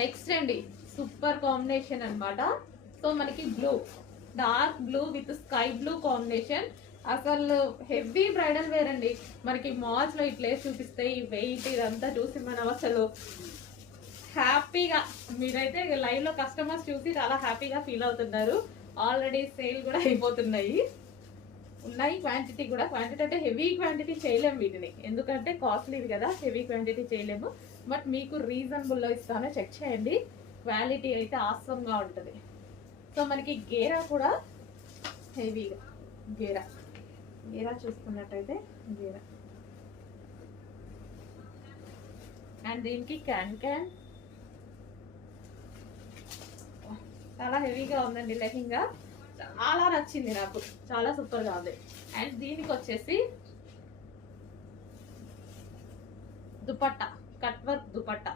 Next అండి super combination అన్నమాట. So మనకి blue, dark blue with sky blue combination. అసలు హెవీ బ్రైడల్ వేర్ అండి. మనకి మాల్స్ లో ఇట్లా చూపిస్తే ఈ వెయిట్ ఇదంతా చూసి మనం అసలు హ్యాపీగా, మీరైతే లైవ్ లో కస్టమర్స్ చూసి చాలా హ్యాపీగా ఫీల్ అవుతున్నారు. ఆల్రెడీ సేల్ కూడా అయిపోతున్నాయి. ఉన్నాయి క్వాంటిటీ కూడా. క్వాంటిటీ అంటే హెవీ క్వాంటిటీ చేయలేము వీటిని, ఎందుకంటే కాస్ట్లీది కదా, హెవీ క్వాంటిటీ చేయలేము. బట్ మీకు రీజనబుల్లో ఇస్తాను, చెక్ చేయండి. క్వాలిటీ అయితే ఆసంగా ఉంటుంది. సో మనకి గేరా కూడా హెవీగా, గేరా గేరా చూసుకున్నట్టయితే గేరా, అండ్ దీనికి క్యాన్ క్యాన్ చాలా హెవీగా ఉందండి. లెహంగా చాలా నచ్చింది నాకు, చాలా సూపర్ గా ఉంది. అండ్ దీనికి వచ్చేసి దుపట్టా, కట్ వర్క్ దుపట్టా.